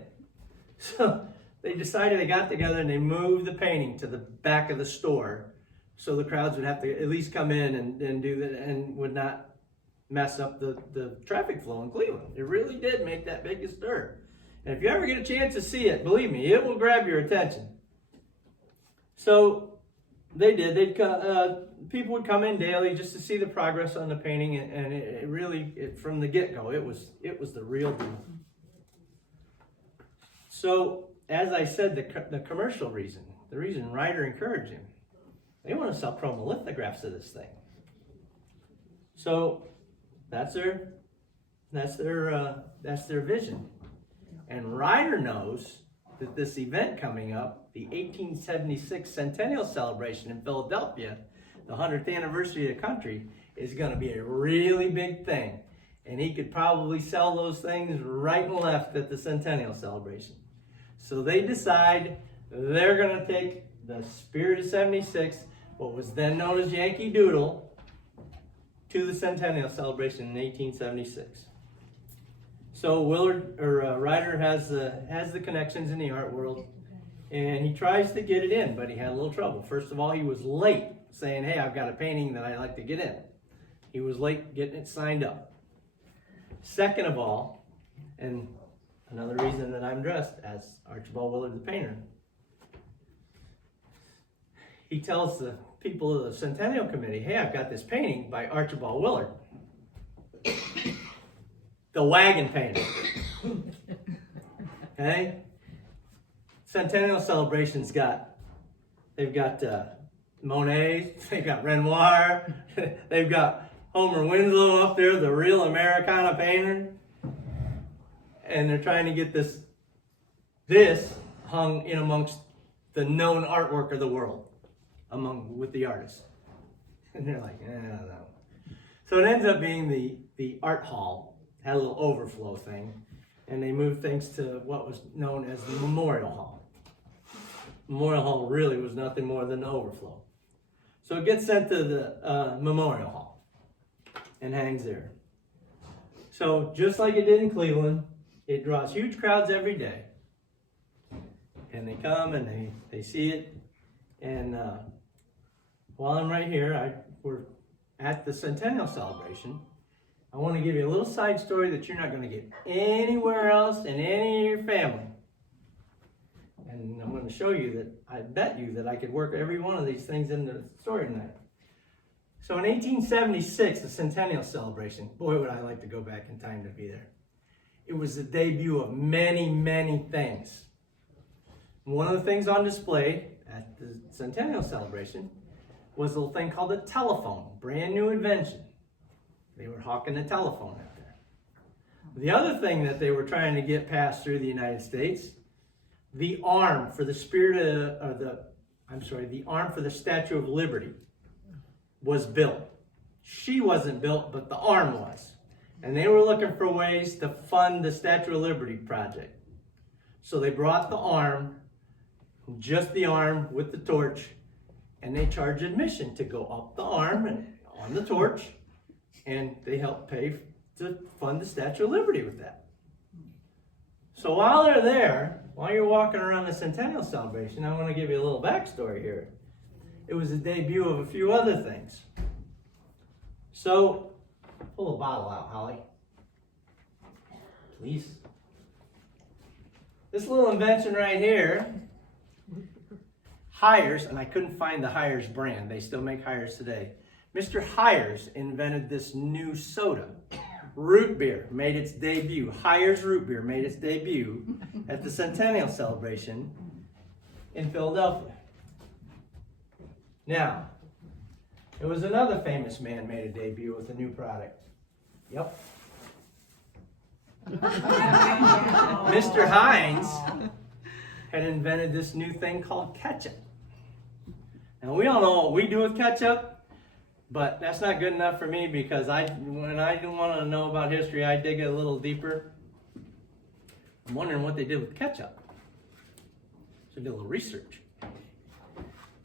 So they decided, they got together and they moved the painting to the back of the store so the crowds would have to at least come in and do that and would not mess up the traffic flow in Cleveland. It really did make that big a stir. And if you ever get a chance to see it, believe me, it will grab your attention. So they did. People would come in daily just to see the progress on the painting, and it really, from the get-go, it was the real deal. So, as I said, the commercial reason, the reason Ryder encouraged him, they want to sell chromolithographs of this thing. So that's their vision. And Ryder knows that this event coming up, the 1876 Centennial Celebration in Philadelphia, the 100th anniversary of the country, is going to be a really big thing. And he could probably sell those things right and left at the Centennial Celebration. So they decide they're going to take the Spirit of 76, what was then known as Yankee Doodle, to the Centennial Celebration in 1876. So Ryder has the connections in the art world, and he tries to get it in, but he had a little trouble. First of all, he was late saying, hey, I've got a painting that I'd like to get in. He was late getting it signed up. Second of all, and another reason that I'm dressed as Archibald Willard the painter, he tells the people of the Centennial Committee, hey, I've got this painting by Archibald Willard. The wagon painter. Okay? Centennial Celebration's they've got Monet, they've got Renoir, they've got Homer Winslow up there, the real Americana painter. And they're trying to get this hung in amongst the known artwork of the world, with the artists. And they're like, no. So it ends up being the art hall. Had a little overflow thing, and they moved things to what was known as the Memorial Hall. Memorial Hall really was nothing more than the overflow. So it gets sent to the Memorial Hall and hangs there. So just like it did in Cleveland, it draws huge crowds every day. And they come and they see it. And while I'm right here, we're at the Centennial Celebration. I want to give you a little side story that you're not going to get anywhere else in any of your family. And I'm going to show you that I bet you that I could work every one of these things into the story tonight. So in 1876, the Centennial Celebration, boy would I like to go back in time to be there. It was the debut of many, many things. One of the things on display at the Centennial Celebration was a little thing called a telephone, brand new invention. They were hawking the telephone out there. The other thing that they were trying to get passed through the United States, the arm for the the arm for the Statue of Liberty was built. She wasn't built, but the arm was. And they were looking for ways to fund the Statue of Liberty project. So they brought the arm, just the arm with the torch, and they charged admission to go up the arm and on the torch, and they helped pay to fund the Statue of Liberty with that. So while they're there, while you're walking around the Centennial Celebration, I want to give you a little backstory here. It was the debut of a few other things. So, pull a bottle out, Holly. Please. This little invention right here, Hires, and I couldn't find the Hires brand. They still make Hires today. Mr. Hires invented this new soda. Root beer made its debut. Hires root beer made its debut at the Centennial Celebration in Philadelphia. Now, there was another famous man made a debut with a new product. Yep. Mr. Heinz had invented this new thing called ketchup. Now, we all know what we do with ketchup, but that's not good enough for me because when I want to know about history, I dig it a little deeper. I'm wondering what they did with ketchup. So I did a little research.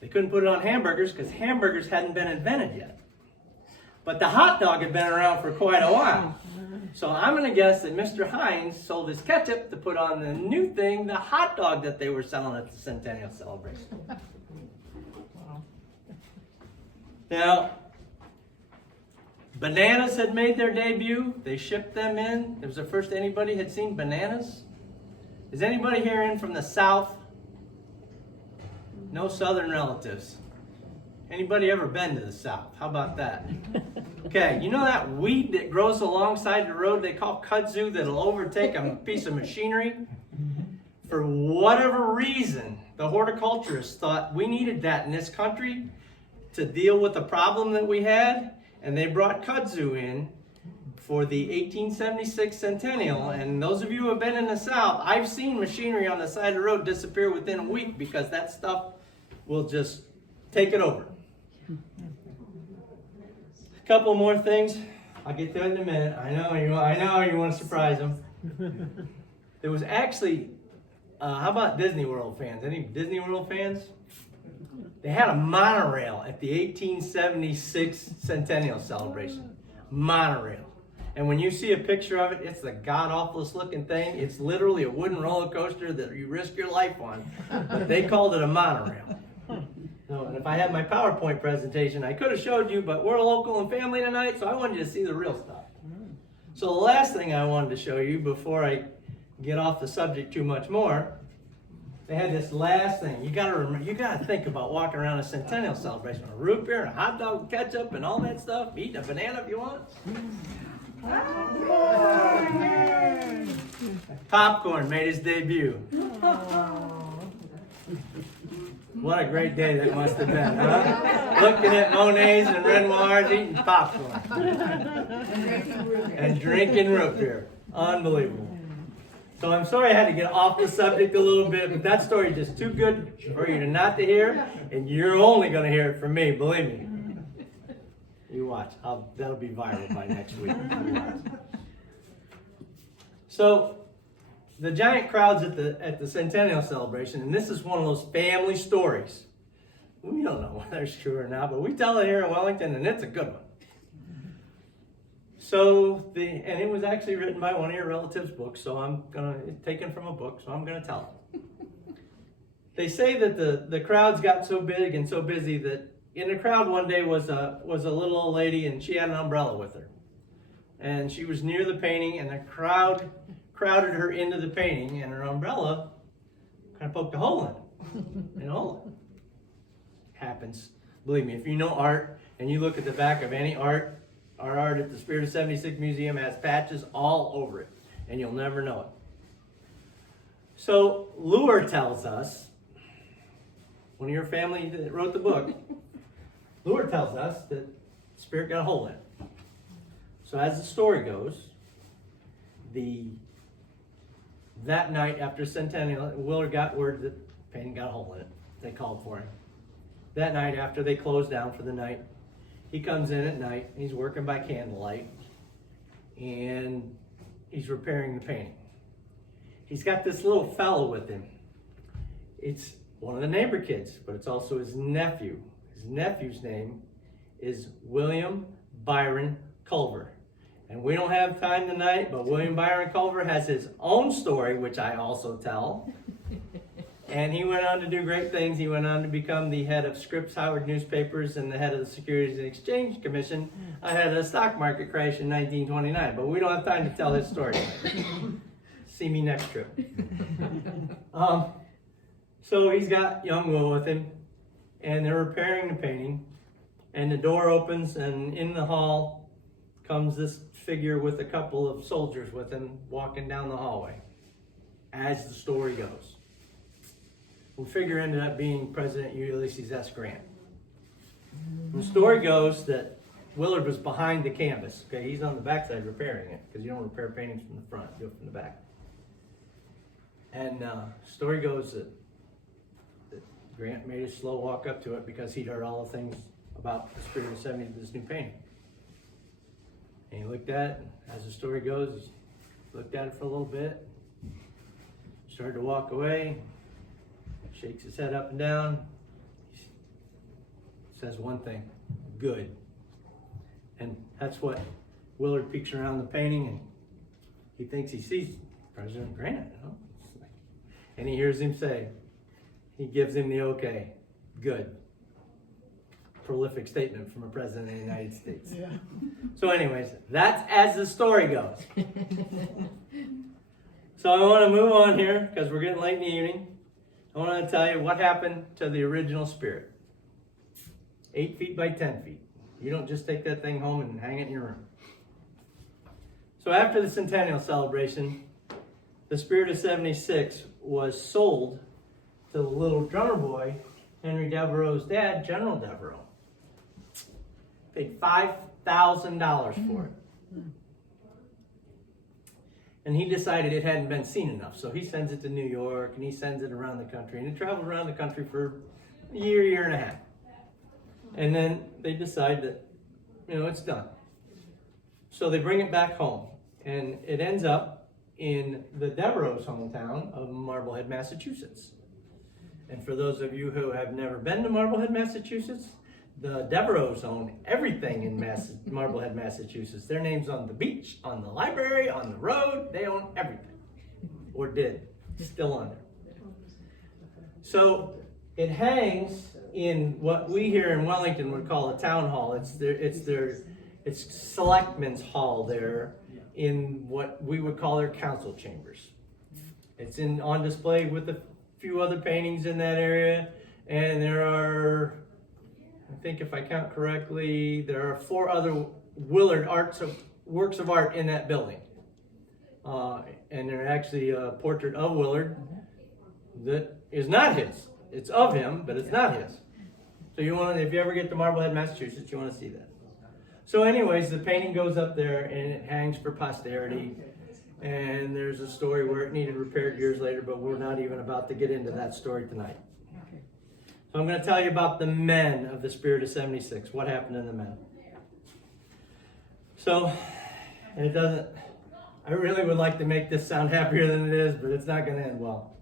They couldn't put it on hamburgers because hamburgers hadn't been invented yet. But the hot dog had been around for quite a while. So I'm going to guess that Mr. Heinz sold his ketchup to put on the new thing, the hot dog that they were selling at the Centennial Celebration. Now, bananas had made their debut. They shipped them in. It was the first anybody had seen bananas. Is anybody here in from the South? No Southern relatives. Anybody ever been to the South? How about that? Okay, you know that weed that grows alongside the road they call kudzu that'll overtake a piece of machinery? For whatever reason, the horticulturists thought we needed that in this country to deal with the problem that we had, and they brought kudzu in for the 1876 centennial. And those of you who have been in the South, I've seen machinery on the side of the road disappear within a week because that stuff will just take it over. A couple more things. I'll get to it in a minute. I know you want to surprise them. There was actually, how about Disney World fans? Any Disney World fans? They had a monorail at the 1876 centennial celebration. Monorail. And when you see a picture of it, it's the god-awfulest looking thing. It's literally a wooden roller coaster that you risk your life on. But they called it a monorail. So, and if I had my PowerPoint presentation, I could have showed you, but we're local and family tonight, so I wanted you to see the real stuff. So the last thing I wanted to show you before I get off the subject too much more, they had this last thing. You gotta think about walking around a centennial celebration with a root beer and a hot dog with ketchup and all that stuff. Eating a banana if you want. Popcorn made his debut. What a great day that must have been, huh? Looking at Monets and Renoirs eating popcorn. And drinking root beer. Unbelievable. So I'm sorry I had to get off the subject a little bit, but that story is just too good for you to not to hear, and you're only going to hear it from me, believe me. You watch. That'll be viral by next week. So, the giant crowds at the centennial celebration, and this is one of those family stories. We don't know whether it's true or not, but we tell it here in Wellington, and it's a good one. So, and it was actually written by one of your relatives' books, so it's taken from a book, so I'm gonna tell it. They say that the crowds got so big and so busy that in the crowd one day was a little old lady, and she had an umbrella with her. And she was near the painting, and the crowd crowded her into the painting, and her umbrella kind of poked a hole in it. Happens. Believe me, if you know art and you look at the back of any art, our art at the Spirit of 76 Museum has patches all over it, and you'll never know it. So Lure tells us, one of your family that wrote the book, Lure tells us that the Spirit got a hole in it. So as the story goes, that night after Centennial, Willard got word that the painting got a hole in it. They called for him. That night after they closed down for the night, he comes in at night, he's working by candlelight, and he's repairing the painting. He's got this little fellow with him. It's one of the neighbor kids, but it's also his nephew. His nephew's name is William Byron Culver. And we don't have time tonight, but William Byron Culver has his own story, which I also tell. And he went on to do great things. He went on to become the head of Scripps Howard Newspapers and the head of the Securities and Exchange Commission ahead of the stock market crash in 1929. But we don't have time to tell his story. See me next trip. So he's got young Will with him, and they're repairing the painting. And the door opens, and in the hall comes this figure with a couple of soldiers with him walking down the hallway, as the story goes. The figure ended up being President Ulysses S. Grant. The story goes that Willard was behind the canvas. Okay, he's on the backside repairing it, because you don't repair paintings from the front, you do it from the back. And the story goes that Grant made a slow walk up to it because he'd heard all the things about the Spirit of 70, this new painting. And he looked at it, and as the story goes, he looked at it for a little bit, started to walk away, shakes his head up and down, says one thing, good. And that's what Willard peeks around the painting, and he thinks he sees President Grant, you know? And he hears him say, he gives him the okay, good. Prolific statement from a president of the United States. Yeah. So anyways, that's as the story goes. So I want to move on here because we're getting late in the evening. I want to tell you what happened to the original Spirit. 8 feet by 10 feet. You don't just take that thing home and hang it in your room. So after the centennial celebration, the Spirit of 76 was sold to the little drummer boy, Henry Devereaux's dad, General Devereaux. Paid $5,000 for it. And he decided it hadn't been seen enough, so he sends it to New York, and he sends it around the country, and it traveled around the country for a year and a half. And then they decide that, it's done. So they bring it back home, and it ends up in the Devereaux's hometown of Marblehead, Massachusetts. And for those of you who have never been to Marblehead, Massachusetts, the Devereaux's own everything in Marblehead, Massachusetts. Their name's on the beach, on the library, on the road. They own everything. Or did. Still on there. So it hangs in what we here in Wellington would call a town hall. It's Selectmen's Hall there in what we would call their council chambers. It's on display with a few other paintings in that area, and there are, I think if I count correctly, there are 4 other Willard works of art in that building. And they're actually a portrait of Willard that is not his. It's of him, but it's not his. So if you ever get to Marblehead, Massachusetts, you want to see that. So anyways, the painting goes up there and it hangs for posterity. And there's a story where it needed repaired years later, but we're not even about to get into that story tonight. So I'm going to tell you about the men of the Spirit of 76. What happened to the men? So, and it doesn't, I really would like to make this sound happier than it is, but it's not going to end well.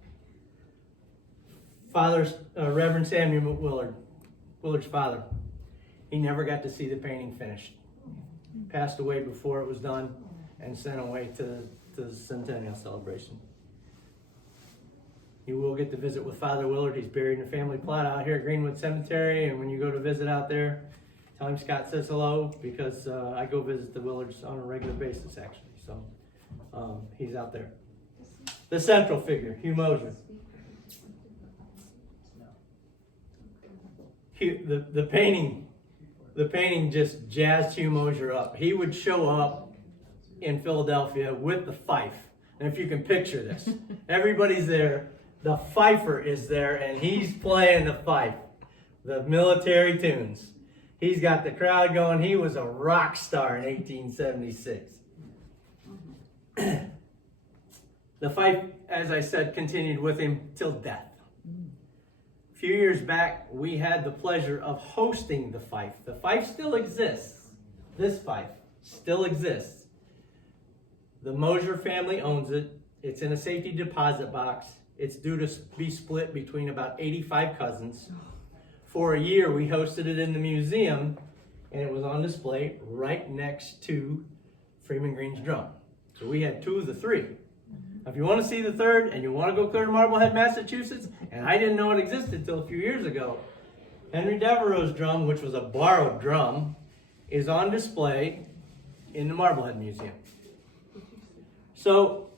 Reverend Samuel Willard Willard's father, he never got to see the painting finished. Passed away before it was done and sent away to the centennial celebration. You will get to visit with Father Willard. He's buried in a family plot out here at Greenwood Cemetery, and when you go to visit out there, tell him Scott says hello, because I go visit the Willards on a regular basis, actually. So he's out there. The central figure, Hugh Mosier. The painting just jazzed Hugh Mosier up. He would show up in Philadelphia with the fife. And if you can picture this, everybody's there. The fifer is there, and he's playing the fife, the military tunes. He's got the crowd going. He was a rock star in 1876. The fife, as I said, continued with him till death. A few years back, we had the pleasure of hosting the fife. The fife still exists. This fife still exists. The Mosier family owns it. It's in a safety deposit box. It's due to be split between about 85 cousins. For a year, we hosted it in the museum, and it was on display right next to Freeman Green's drum. So we had two of the three. If you want to see the third, and you want to go clear to Marblehead, Massachusetts, and I didn't know it existed until a few years ago, Henry Devereaux's drum, which was a borrowed drum, is on display in the Marblehead Museum. So,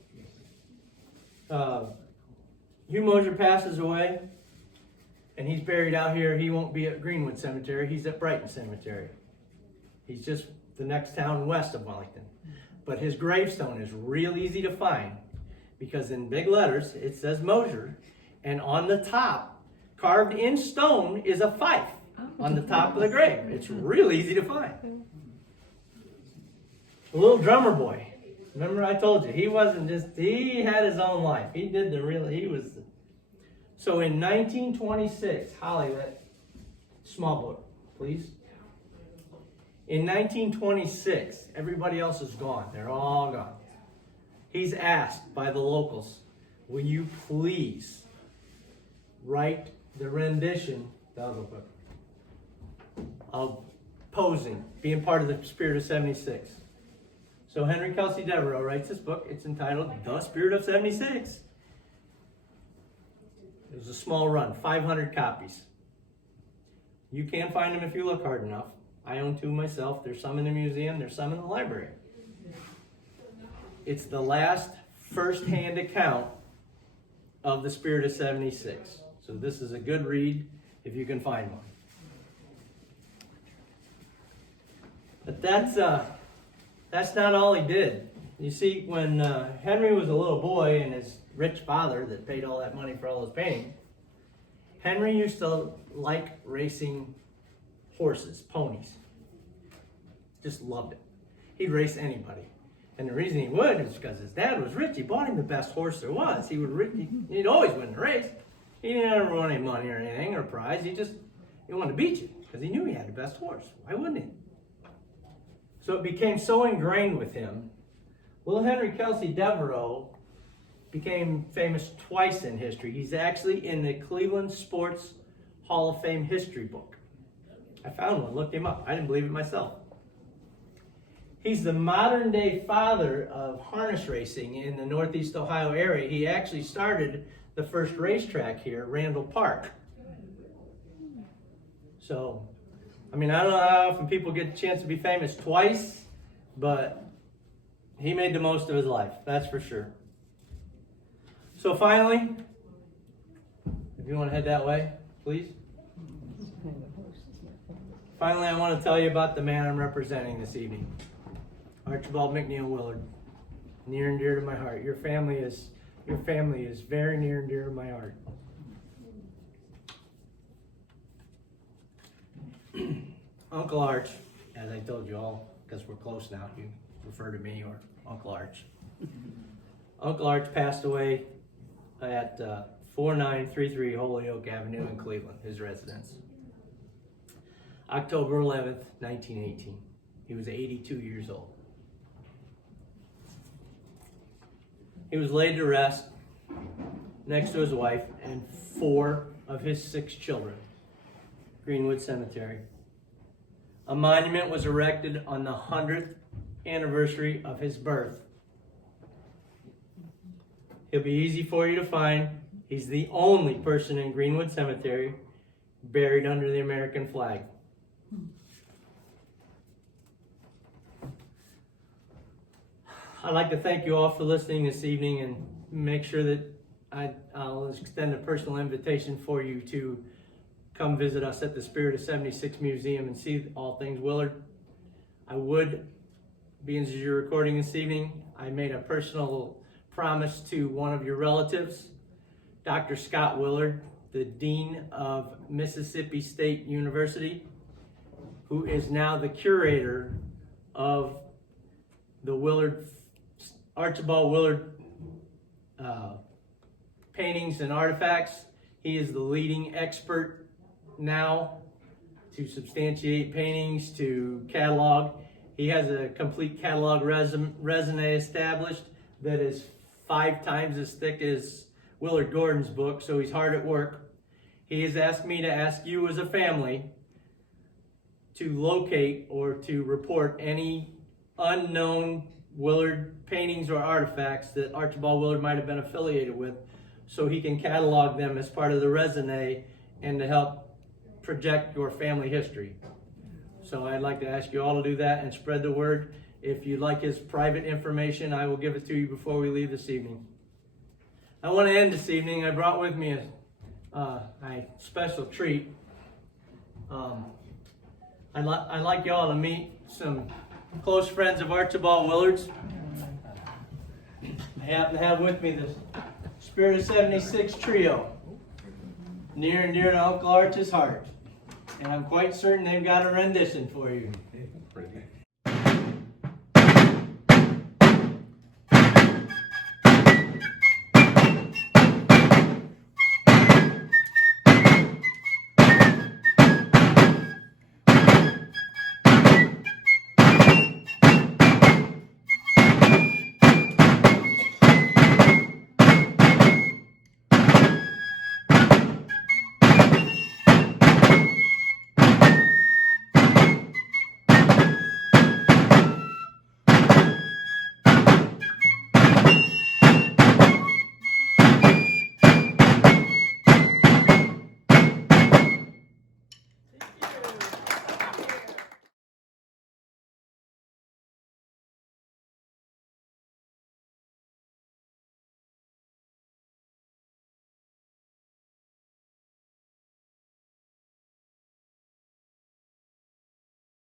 Hugh Mosier passes away, and he's buried out here. He won't be at Greenwood Cemetery. He's at Brighton Cemetery. He's just the next town west of Wellington. But his gravestone is real easy to find, because in big letters it says Mosier, and on the top, carved in stone, is a fife on the top of the grave. It's real easy to find. The little drummer boy. Remember I told you, he had his own life. So in 1926, Holly, that small book, please. In 1926, everybody else is gone. They're all gone. He's asked by the locals, will you please write the rendition, the other book, of posing, being part of the Spirit of 76. So Henry Kelsey Devereaux writes this book. It's entitled The Spirit of 76. It was a small run, 500 copies. You can find them if you look hard enough. I own two myself. There's some in the museum. There's some in the library. It's the last first-hand account of the Spirit of 76. So this is a good read if you can find one. But that's not all he did. You see, when Henry was a little boy and his rich father that paid all that money for all his painting, Henry used to like racing horses, ponies. Just loved it. He'd race anybody. And the reason he would is because his dad was rich. He bought him the best horse there was. He'd always win the race. He didn't ever win any money or anything or a prize. He wanted to beat you because he knew he had the best horse. Why wouldn't he? So it became so ingrained with him. Little Henry Kelsey Devereaux became famous twice in history. He's actually in the Cleveland Sports Hall of Fame history book. I found one, looked him up. I didn't believe it myself. He's the modern day father of harness racing in the Northeast Ohio area. He actually started the first racetrack here, Randall Park. So, I don't know how often people get a chance to be famous twice, but he made the most of his life, that's for sure. So finally, if you want to head that way, please. Finally, I want to tell you about the man I'm representing this evening. Archibald Willard, near and dear to my heart. Your family is very near and dear to my heart. Uncle Arch, as I told you all, because we're close now, you refer to me or Uncle Arch. Uncle Arch passed away at 4933 Holyoke Avenue in Cleveland, his residence. October 11th, 1918. He was 82 years old. He was laid to rest next to his wife and 4 of his 6 children. Greenwood Cemetery. A monument was erected on the 100th anniversary of his birth. He'll be easy for you to find. He's the only person in Greenwood Cemetery buried under the American flag. I'd like to thank you all for listening this evening, and make sure that I'll extend a personal invitation for you to come visit us at the Spirit of 76 Museum and see all things Willard. I would, being as you're recording this evening, I made a personal promise to one of your relatives, Dr. Scott Willard, the Dean of Mississippi State University, who is now the curator of the Archibald Willard paintings and artifacts. He is the leading expert now to substantiate paintings, to catalog. He has a complete catalog resume established that is 5 times as thick as Willard Gordon's book, so he's hard at work. He has asked me to ask you as a family to locate or to report any unknown Willard paintings or artifacts that Archibald Willard might have been affiliated with, so he can catalog them as part of the resume and to help project your family history. So I'd like to ask you all to do that and spread the word. If you'd like his private information, I will give it to you before we leave this evening. I want to end this evening. I brought with me a special treat. I'd like you all to meet some close friends of Archibald Willard's. I happen to have with me the Spirit of 76 trio, near and dear to Uncle Arch's heart. And I'm quite certain they've got a rendition for you.